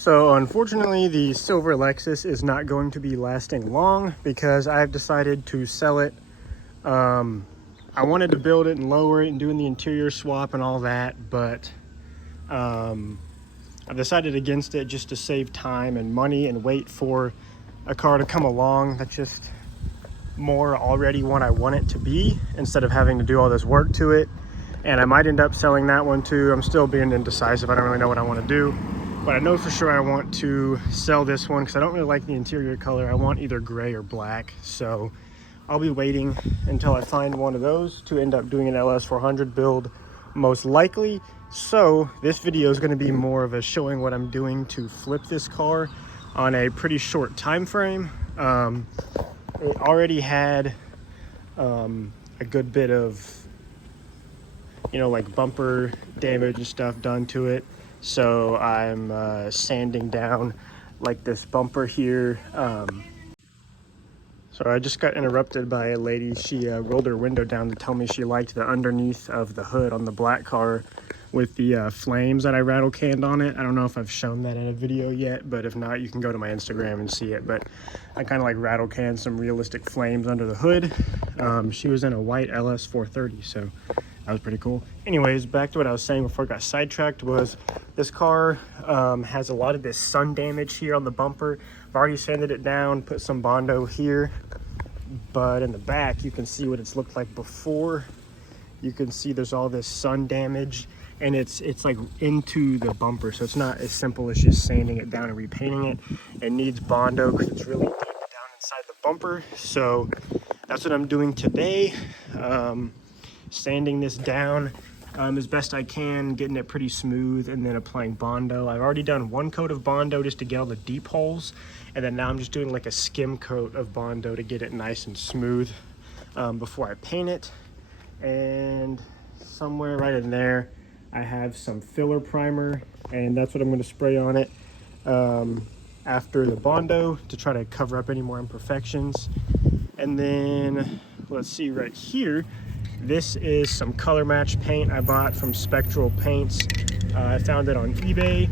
So unfortunately, the silver Lexus is not going to be lasting long because I've decided to sell it. I wanted to build it and lower it and doing the interior swap and all that, but I've decided against it just to save time and money and wait for a car to come along that's just more already what I want it to be instead of having to do all this work to it. And I might end up selling that one too. I'm still being indecisive. I don't really know what I want to do, but I know for sure I want to sell this one because I don't really like the interior color. I want either gray or black. So I'll be waiting until I find one of those to end up doing an LS400 build most likely. So this video is going to be more of a showing what I'm doing to flip this car on a pretty short time frame. It already had a good bit of like bumper damage and stuff done to it, so I'm sanding down like this bumper here. So I just got interrupted by a lady. She rolled her window down to tell me she liked the underneath of the hood on the black car with the flames that I rattle canned on it. I don't know if I've shown that in a video yet, but if not, you can go to my Instagram and see it. But I kind of like rattle canned some realistic flames under the hood. She was in a white LS430, so that was pretty cool. Anyways, back to what I was saying before I got sidetracked was this car has a lot of this sun damage here on the bumper. I've already sanded it down, put some Bondo here, but in the back you can see what it's looked like before. You can see there's all this sun damage, and it's like into the bumper, so it's not as simple as just sanding it down and repainting it. It needs Bondo because it's really deep down inside the bumper. So that's what I'm doing today. Sanding this down as best I can, getting it pretty smooth, and then applying Bondo. I've already done one coat of Bondo just to get all the deep holes, and then now I'm just doing like a skim coat of Bondo to get it nice and smooth before I paint it. And somewhere right in there I have some filler primer, and that's what I'm going to spray on it after the Bondo to try to cover up any more imperfections. And then let's see right here, this is some color match paint I bought from Spectral Paints. I found it on eBay.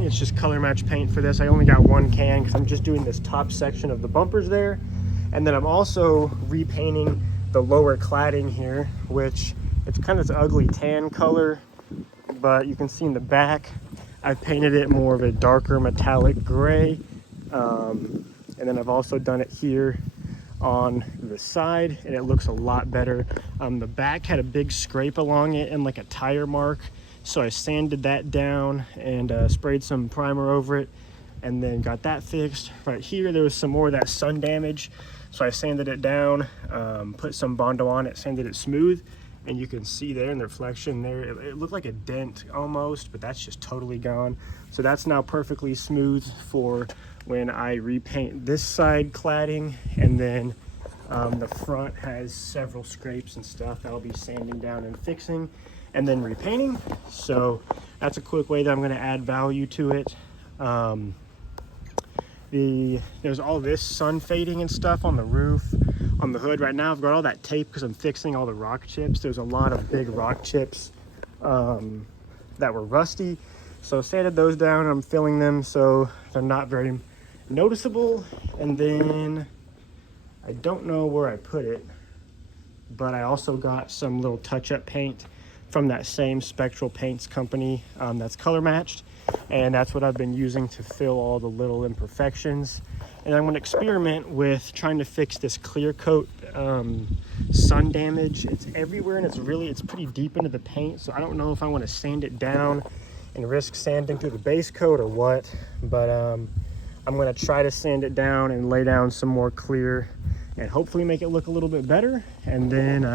It's just color match paint for this. I only got one can because I'm just doing this top section of the bumpers there. And then I'm also repainting the lower cladding here, which it's kind of this ugly tan color, but you can see in the back I've painted it more of a darker metallic gray. And then I've also done it here on the side, and it looks a lot better. The back had a big scrape along it and like a tire mark, so I sanded that down and sprayed some primer over it, and then got that fixed. Right here there was some more of that sun damage, so I sanded it down, put some Bondo on it, sanded it smooth, and you can see there in the reflection there, it looked like a dent almost, but that's just totally gone. So that's now perfectly smooth for when I repaint this side cladding. And then the front has several scrapes and stuff that I'll be sanding down and fixing and then repainting. So that's a quick way that I'm going to add value to it. There's all this sun fading and stuff on the roof, on the hood. Right now I've got all that tape because I'm fixing all the rock chips. There's a lot of big rock chips that were rusty, so sanded those down. I'm filling them so they're not very noticeable. And then I don't know where I put it, but I also got some little touch-up paint from that same Spectral Paints company that's color matched, and that's what I've been using to fill all the little imperfections. And I'm going to experiment with trying to fix this clear coat sun damage. It's everywhere, and it's pretty deep into the paint, so I don't know if I want to sand it down and risk sanding through the base coat or what, but I'm going to try to sand it down and lay down some more clear and hopefully make it look a little bit better. And then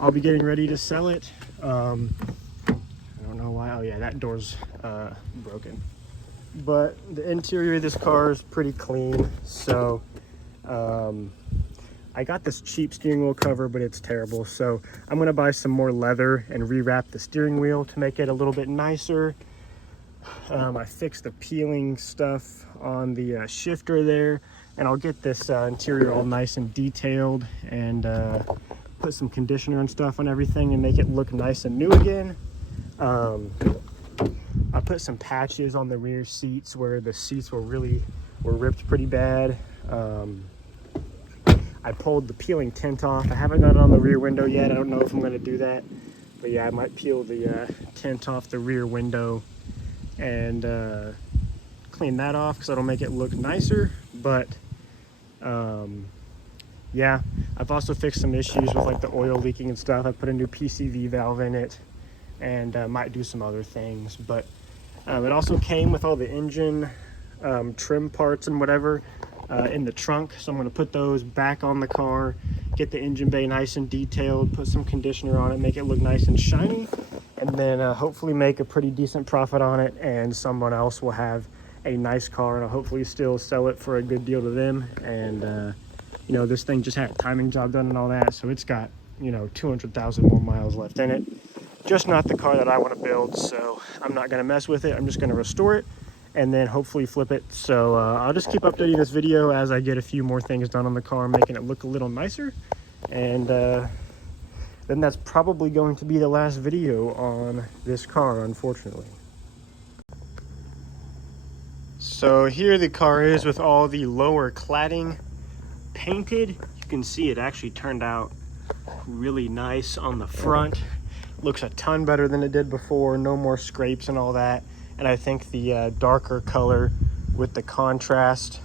I'll be getting ready to sell it. I don't know why. Oh yeah, that door's broken. But the interior of this car is pretty clean. So I got this cheap steering wheel cover, but it's terrible. So I'm going to buy some more leather and rewrap the steering wheel to make it a little bit nicer. I fixed the peeling stuff on the shifter there, and I'll get this interior all nice and detailed and put some conditioner and stuff on everything and make it look nice and new again. I put some patches on the rear seats where the seats were ripped pretty bad. I pulled the peeling tint off. I haven't done it on the rear window yet. I don't know if I'm going to do that. But yeah, I might peel the tint off the rear window and clean that off because that'll make it look nicer. But yeah, I've also fixed some issues with like the oil leaking and stuff. I put a new PCV valve in it and might do some other things. But it also came with all the engine trim parts and whatever in the trunk. So I'm going to put those back on the car, get the engine bay nice and detailed, put some conditioner on it, make it look nice and shiny, and then hopefully make a pretty decent profit on it, and someone else will have a nice car, and I'll hopefully still sell it for a good deal to them. And you know, this thing just had a timing job done and all that, so it's got, you know, 200,000 more miles left in it. Just not the car that I want to build, so I'm not going to mess with it. I'm just going to restore it and then hopefully flip it. So I'll just keep updating this video as I get a few more things done on the car, making it look a little nicer. And then that's probably going to be the last video on this car, unfortunately. So here the car is with all the lower cladding painted. You can see it actually turned out really nice on the front. Looks a ton better than it did before. No more scrapes and all that. And I think the darker color with the contrast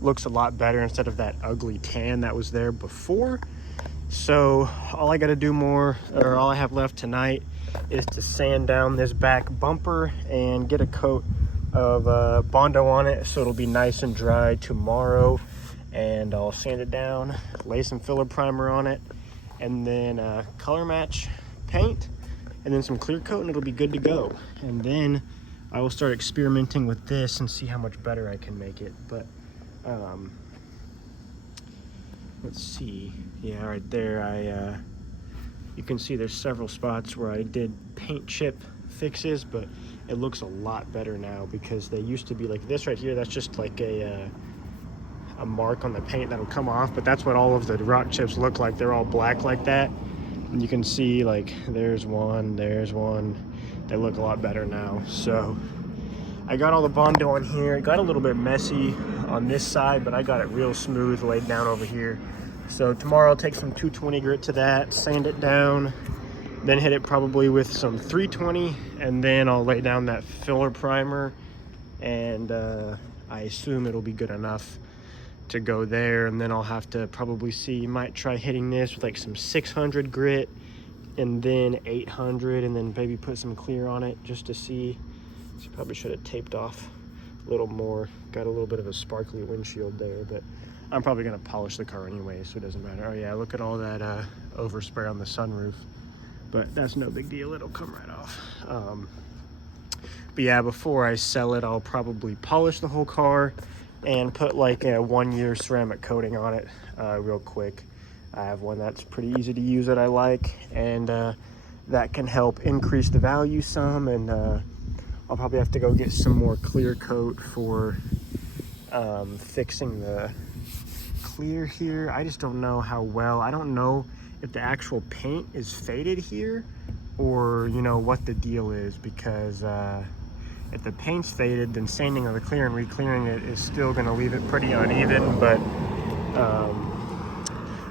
looks a lot better instead of that ugly tan that was there before. So all I got to do all I have left tonight is to sand down this back bumper and get a coat of Bondo on it so it'll be nice and dry tomorrow. And I'll sand it down, lay some filler primer on it, and then color match paint, and then some clear coat, and it'll be good to go. And then I will start experimenting with this and see how much better I can make it. But let's see. Yeah, right there you can see there's several spots where I did paint chip fixes, but it looks a lot better now because they used to be like this right here. That's just like a mark on the paint that'll come off, but that's what all of the rock chips look like. They're all black like that, and you can see like there's one. They look a lot better now. So I got all the Bondo on here. It got a little bit messy on this side, but I got it real smooth laid down over here. So tomorrow I'll take some 220 grit to that, sand it down, then hit it probably with some 320, and then I'll lay down that filler primer, and I assume it'll be good enough to go there. And then I'll have to probably see, might try hitting this with like some 600 grit and then 800, and then maybe put some clear on it just to see. So probably should have taped off a little more. Got a little bit of a sparkly windshield there, but I'm probably gonna polish the car anyway, so it doesn't matter. Oh yeah, look at all that overspray on the sunroof, but that's no big deal, it'll come right off. But yeah, before I sell it, I'll probably polish the whole car and put like a 1-year ceramic coating on it real quick. I have one that's pretty easy to use that I like, and that can help increase the value some. And I'll probably have to go get some more clear coat for fixing the clear here. I just don't know how well. I don't know if the actual paint is faded here or, you know, what the deal is, because if the paint's faded, then sanding of the clear and re-clearing it is still going to leave it pretty uneven. But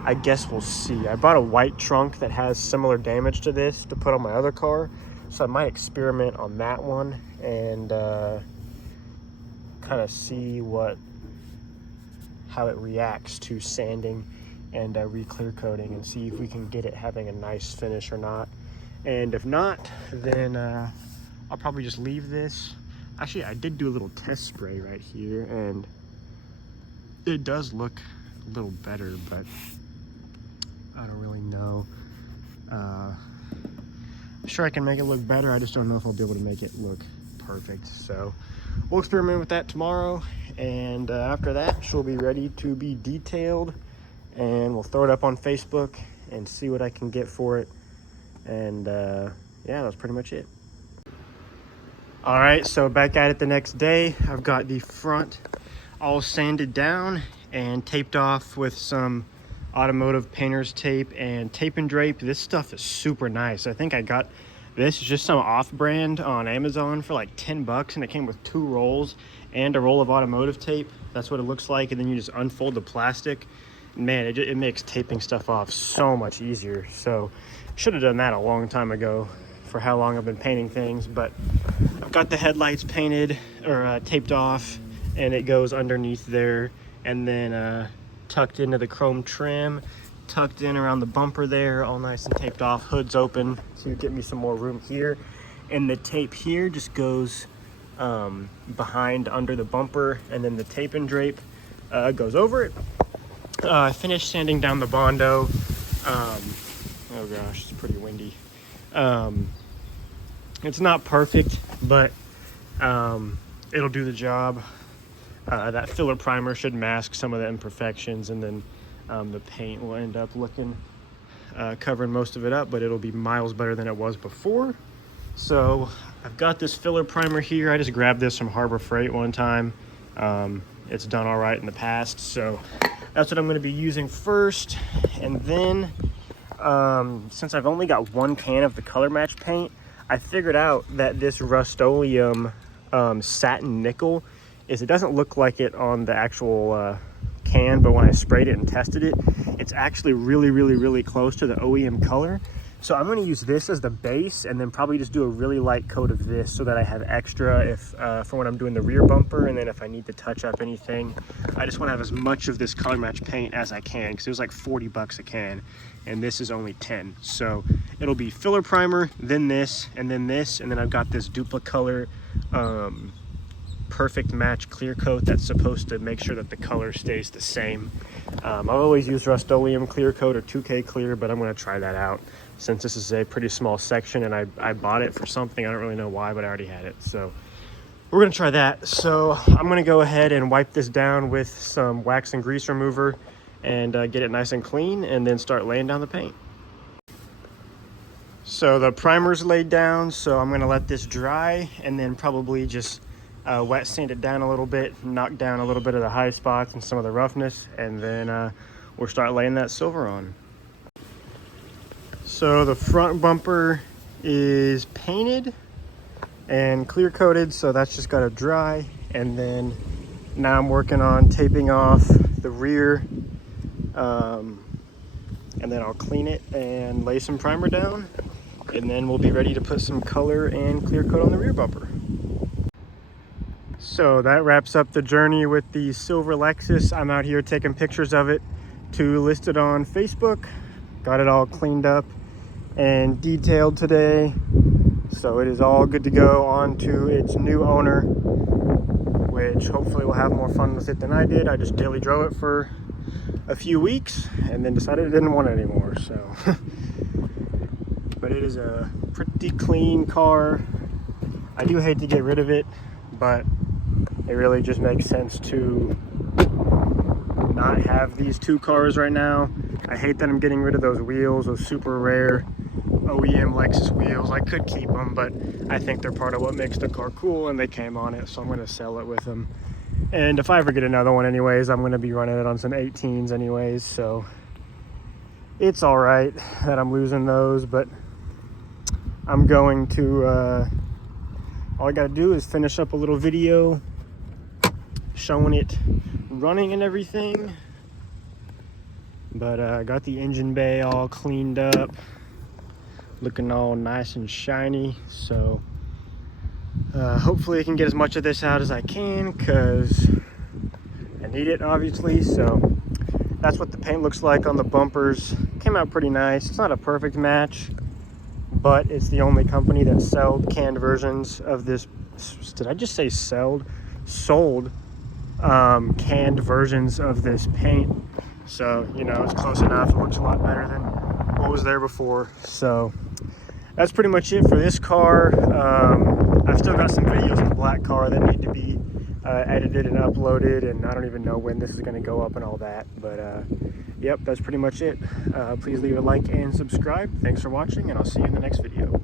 I guess we'll see. I bought a white trunk that has similar damage to this to put on my other car, so I might experiment on that one and kind of see how it reacts to sanding and re-clear coating, and see if we can get it having a nice finish or not. And if not, then I'll probably just leave this. Actually, I did do a little test spray right here, and it does look a little better, but I don't really know. I'm sure I can make it look better. I just don't know if I'll be able to make it look perfect. So we'll experiment with that tomorrow, and after that, she'll be ready to be detailed, and we'll throw it up on Facebook and see what I can get for it. And yeah, that's pretty much it. All right, so back at it the next day. I've got the front all sanded down and taped off with some automotive painter's tape and tape and drape. This stuff is super nice. I think I got This is just some off-brand on Amazon for like 10 bucks, and it came with 2 rolls and a roll of automotive tape. That's what it looks like, and then you just unfold the plastic. Man, it makes taping stuff off so much easier. So should have done that a long time ago for how long I've been painting things. But I've got the headlights painted or taped off, and it goes underneath there, and then tucked into the chrome trim, tucked in around the bumper there, all nice and taped off. Hood's open, so you get me some more room here. And the tape here just goes behind under the bumper, and then the tape and drape goes over it. I finished sanding down the Bondo. Oh gosh, it's pretty windy. It's not perfect, but it'll do the job. That filler primer should mask some of the imperfections, and then the paint will end up looking covering most of it up, but it'll be miles better than it was before. So I've got this filler primer here. I just grabbed this from Harbor Freight one time. It's done all right in the past, so that's what I'm going to be using first. And then since I've only got 1 can of the color match paint, I figured out that this Rust-Oleum satin nickel it doesn't look like it on the actual can, but when I sprayed it and tested it, it's actually really close to the OEM color. So I'm going to use this as the base, and then probably just do a really light coat of this so that I have extra if for when I'm doing the rear bumper, and then if I need to touch up anything. I just want to have as much of this color match paint as I can, because it was like 40 bucks a can, and this is only 10. So it'll be filler primer, then this, and then this, and then I've got this Duplicolor perfect match clear coat that's supposed to make sure that the color stays the same. I've always used Rust-Oleum clear coat or 2K clear, but I'm going to try that out since this is a pretty small section, and I bought it for something. I don't really know why, but I already had it, so we're going to try that. So I'm going to go ahead and wipe this down with some wax and grease remover and get it nice and clean, and then start laying down the paint. So the primer's laid down, so I'm going to let this dry, and then probably just wet sand it down a little bit, knock down a little bit of the high spots and some of the roughness, and then we'll start laying that silver on. So the front bumper is painted and clear coated, so that's just got to dry, and then now I'm working on taping off the rear, and then I'll clean it and lay some primer down, and then we'll be ready to put some color and clear coat on the rear bumper. So that wraps up the journey with the silver Lexus. I'm out here taking pictures of it to list it on Facebook. Got it all cleaned up and detailed today, so it is all good to go on to its new owner, which hopefully will have more fun with it than I did. I just daily drove it for a few weeks and then decided I didn't want it anymore. So but it is a pretty clean car. I do hate to get rid of it, but it really just makes sense to not have these 2 cars right now. I hate that I'm getting rid of those wheels, those super rare OEM Lexus wheels. I could keep them, but I think they're part of what makes the car cool, and they came on it, so I'm going to sell it with them. And if I ever get another one anyways, I'm going to be running it on some 18s anyways, so it's all right that I'm losing those. But I'm going to all I got to do is finish up a little video showing it running and everything. But I got the engine bay all cleaned up, looking all nice and shiny. So hopefully I can get as much of this out as I can, because I need it, obviously. So that's what the paint looks like on the bumpers. Came out pretty nice. It's not a perfect match, but it's the only company that sold canned versions of this. Did I just say sold canned versions of this paint? So, you know, it's close enough. It looks a lot better than what was there before. So that's pretty much it for this car. I've still got some videos of the black car that need to be edited and uploaded, and I don't even know when this is going to go up and all that. But yep, that's pretty much it. Please leave a like and subscribe. Thanks for watching, and I'll see you in the next video.